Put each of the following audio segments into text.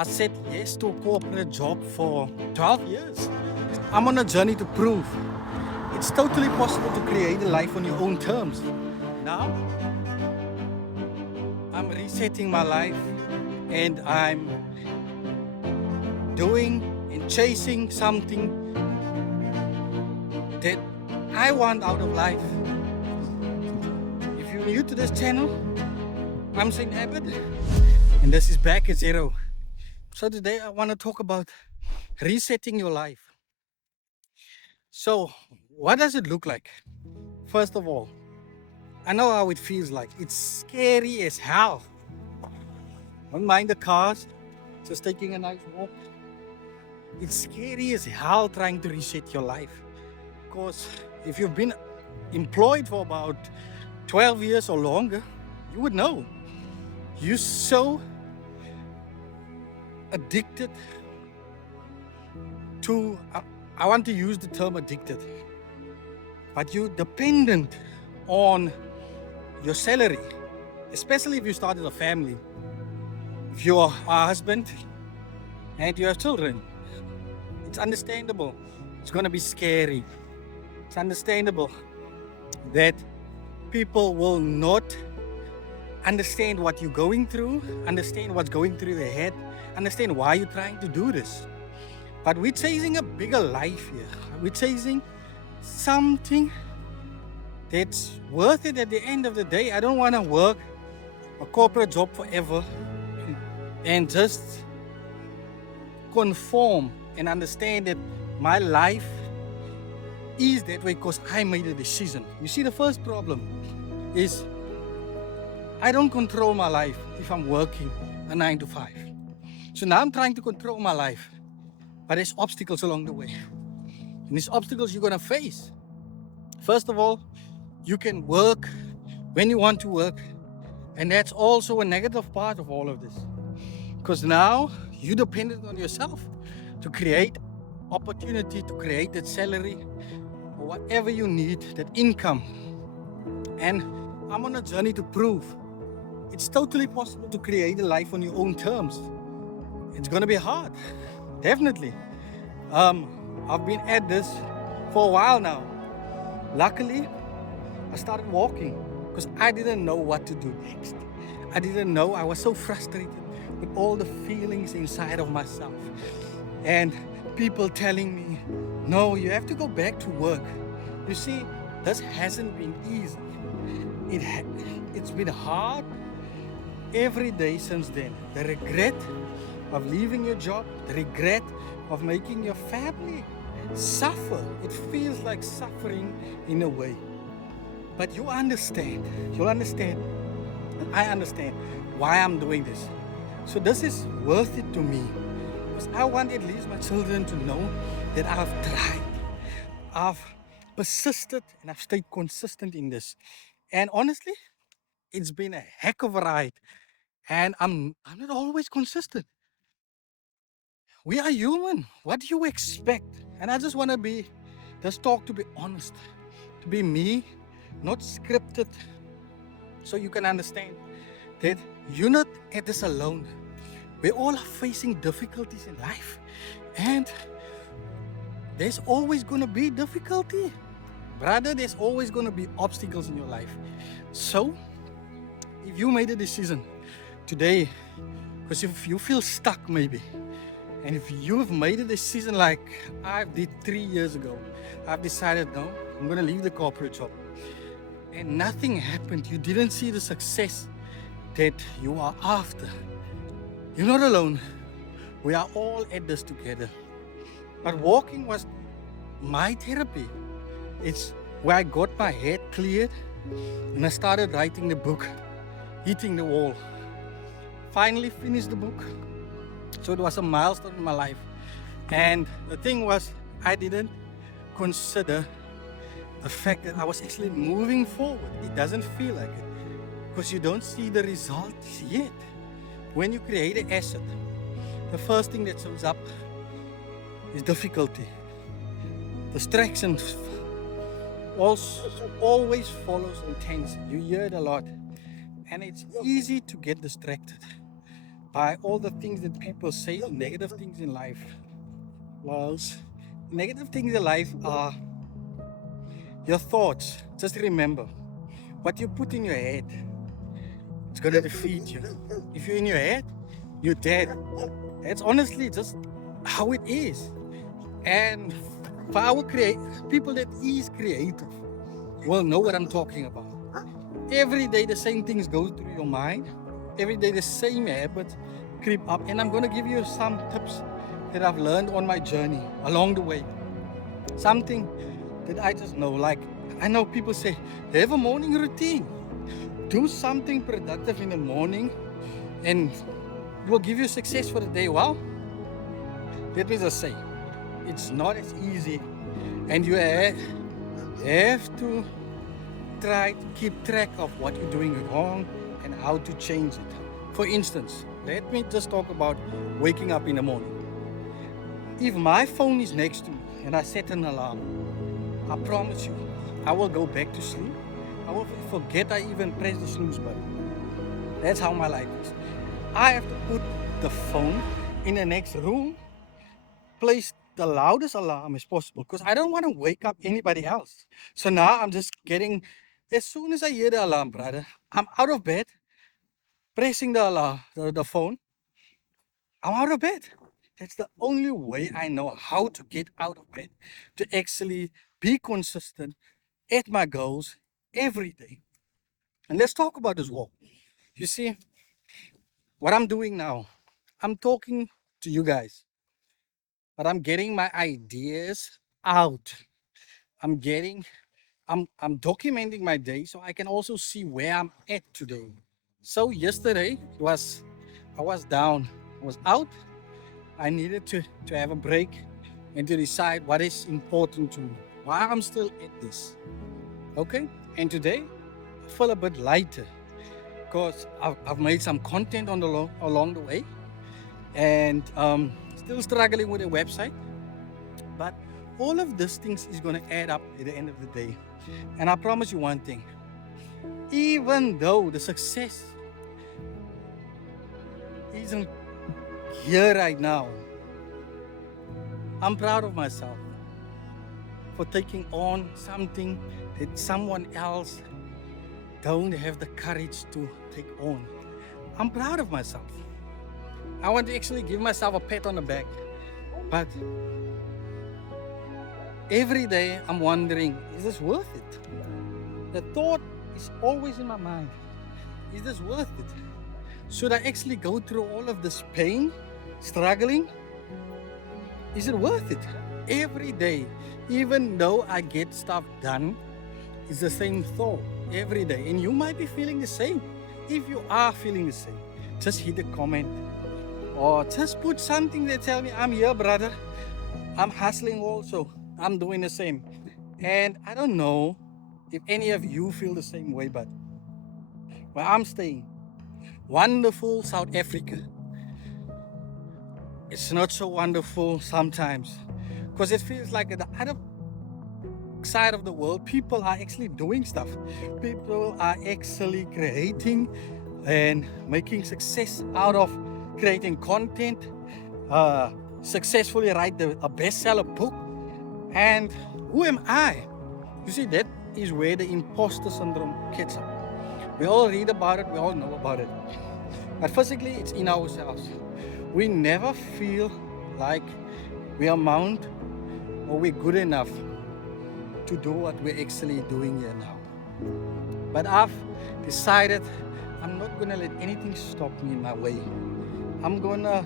I said yes to a corporate job for 12 years. I'm on a journey to prove it's totally possible to create a life on your own terms. Now, I'm resetting my life and I'm doing and chasing something that I want out of life. If you're new to this channel, I'm Saint Abbott and this is Back at Zero. So today I want to talk about resetting your life. So what does it look like? First of all, I know how it feels like. It's scary as hell. Don't mind the cars, just taking a nice walk. It's scary as hell trying to reset your life. Because if you've been employed for about 12 years or longer, you would know. You're so addicted to, I want to use the term addicted, but you're dependent on your salary, especially if you started a family. If you're a husband and you have children, it's understandable. It's going to be scary. It's understandable that people will not understand what you're going through, understand what's going through their head, understand why you're trying to do this. But we're chasing a bigger life here. We're chasing something that's worth it at the end of the day. I don't want to work a corporate job forever and just conform and understand that my life is that way because I made a decision. You see, the first problem is I don't control my life if I'm working a 9 to 5. So now I'm trying to control my life, but there's obstacles along the way. And these obstacles you're going to face. First of all, you can work when you want to work. And that's also a negative part of all of this. Because now you're dependent on yourself to create opportunity, to create that salary, or whatever you need, that income. And I'm on a journey to prove it's totally possible to create a life on your own terms. It's going to be hard, definitely. I've been at this for a while now. Luckily, I started walking because I didn't know what to do next. I didn't know. I was so frustrated with all the feelings inside of myself. And people telling me, no, you have to go back to work. You see, this hasn't been easy. It's been hard every day since then. The regret of leaving your job, the regret of making your family suffer. It feels like suffering in a way. But you'll understand, and I understand why I'm doing this. So this is worth it to me. Because I want at least my children to know that I've tried. I've persisted and I've stayed consistent in this. And honestly, it's been a heck of a ride. And I'm not always consistent. We are human. What do you expect? And I just want to be, just talk to be honest, to be me, not scripted, so you can understand that you're not at this alone. We all are facing difficulties in life, and there's always going to be difficulty. Brother, there's always going to be obstacles in your life. So, if you made a decision today, because if you feel stuck maybe, and if you've made a decision like I did 3 years ago, I've decided, no, I'm going to leave the corporate job. And nothing happened. You didn't see the success that you are after. You're not alone. We are all at this together. But walking was my therapy. It's where I got my head cleared and I started writing the book, Hitting the Wall. Finally finished the book. So it was a milestone in my life. And the thing was, I didn't consider the fact that I was actually moving forward. It doesn't feel like it because you don't see the results yet. When you create an asset, the first thing that shows up is difficulty. Distractions also always follows intention. You hear it a lot. And it's easy to get distracted. by all the things that people say, negative things in life. Well, negative things in life are your thoughts. Just remember, what you put in your head, it's gonna defeat you. If you're in your head, you're dead. That's honestly just how it is. And for our people that is creative will know what I'm talking about. Every day the same things go through your mind. Every day the same habits creep up. And I'm gonna give you some tips that I've learned on my journey along the way. Something that I just know. Like I know people say, have a morning routine. Do something productive in the morning and it will give you success for the day. Well, let me just say, it's not as easy. And you have to try to keep track of what you're doing wrong and how to change it. For instance, let me just talk about waking up in the morning. If my phone is next to me and I set an alarm, I promise you, I will go back to sleep. I will forget I even pressed the snooze button. That's how my life is. I have to put the phone in the next room, place the loudest alarm as possible because I don't want to wake up anybody else. So now I'm just getting, as soon as I hear the alarm, brother, I'm out of bed, pressing the alarm, the phone. I'm out of bed. That's the only way I know how to get out of bed to actually be consistent at my goals every day. And let's talk about this walk. You see, what I'm doing now, I'm talking to you guys, but I'm getting my ideas out. I'm getting, I'm documenting my day so I can also see where I'm at today. So yesterday I was down, I was out. I needed to have a break and to decide what is important to me, why I'm still at this. Okay? And today I feel a bit lighter because I've made some content on along the way and still struggling with the website. But all of these things is going to add up at the end of the day. And I promise you one thing, even though the success isn't here right now, I'm proud of myself for taking on something that someone else don't have the courage to take on. I'm proud of myself. I want to actually give myself a pat on the back. But every day I'm wondering, is this worth it? The thought is always in my mind. Is this worth it? Should I actually go through all of this pain, struggling? Is it worth it? Every day, even though I get stuff done, it's the same thought every day. And you might be feeling the same. If you are feeling the same, just hit a comment or just put something that tell me, I'm here, brother. I'm hustling also. I'm doing the same. And I don't know if any of you feel the same way, but where I'm staying, wonderful South Africa. It's not so wonderful sometimes because it feels like at the other side of the world, people are actually doing stuff. People are actually creating and making success out of creating content, successfully write a bestseller book. And who am I? You see, that is where the imposter syndrome gets up. We all read about it, we all know about it. But physically, it's in ourselves. We never feel like we amount or we're good enough to do what we're actually doing here now. But I've decided I'm not gonna let anything stop me in my way. I'm gonna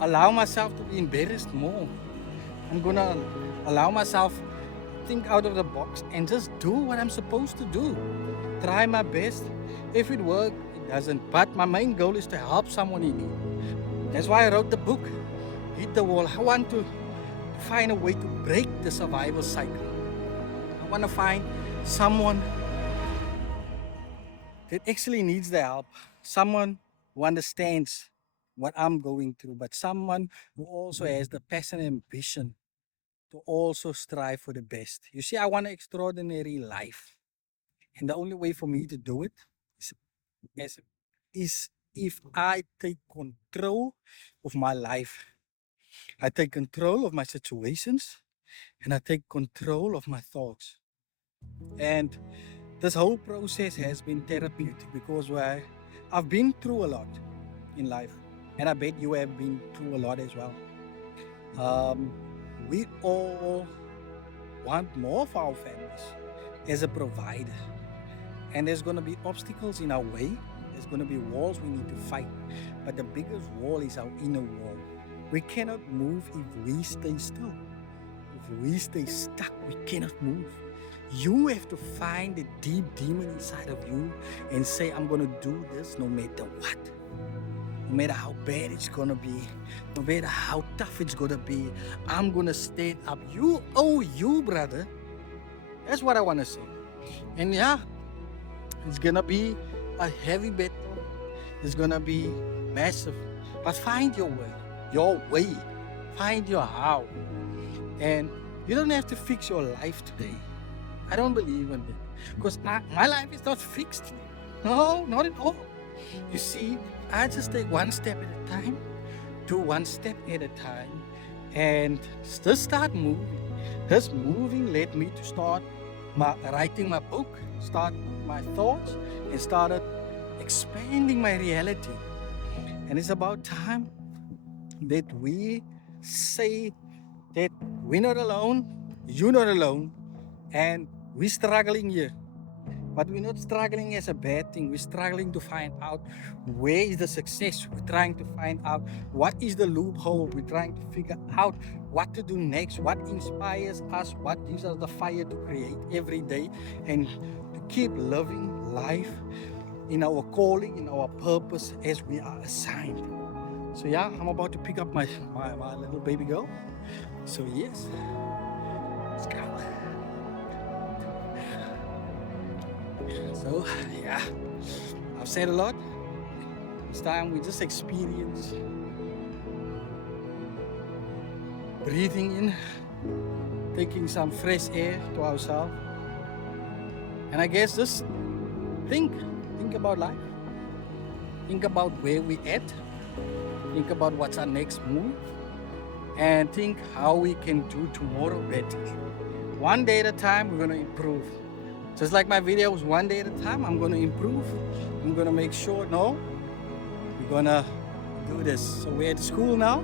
allow myself to be embarrassed more. I'm gonna allow myself to think out of the box and just do what I'm supposed to do. Try my best. If it works, it doesn't. But my main goal is to help someone in need. That's why I wrote the book, Hit the Wall. I want to find a way to break the survival cycle. I want to find someone that actually needs the help, someone who understands what I'm going through, but someone who also has the passion and ambition to also strive for the best. You see, I want an extraordinary life. And the only way for me to do it is, is if I take control of my life. I take control of my situations and I take control of my thoughts. And this whole process has been therapeutic because I've been through a lot in life. And I bet you have been through a lot as well. Um, we all want more for our families as a provider. And there's going to be obstacles in our way. There's going to be walls we need to fight. But the biggest wall is our inner wall. We cannot move if we stay still. If we stay stuck, we cannot move. You have to find the deep demon inside of you and say, I'm going to do this no matter what. No matter how bad it's going to be. No matter how tough it's going to be. I'm going to stand up. You owe you, brother. That's what I want to say. And yeah, it's going to be a heavy battle. It's going to be massive. But find your way. Your way. Find your how. And you don't have to fix your life today. I don't believe in it. Because my life is not fixed. No, not at all. You see, I just take one step at a time. Do one step at a time. And just start moving. This moving led me to start writing my book, start my thoughts, and started expanding my reality. And it's about time that we say that we're not alone, you're not alone, and we're struggling here. But we're not struggling as a bad thing. We're struggling to find out where is the success. We're trying to find out what is the loophole. We're trying to figure out what to do next, what inspires us, what gives us the fire to create every day, and to keep loving life in our calling, in our purpose as we are assigned. So yeah, I'm about to pick up my little baby girl. So yes, let's go. So yeah, I've said a lot. This time we just experience breathing in, taking some fresh air to ourselves. And I guess just think about life. Think about where we at. Think about what's our next move. And think how we can do tomorrow better. One day at a time, we're going to improve. Just like my videos, one day at a time, I'm going to improve. I'm going to make sure, no, we're going to do this. So we're at school now.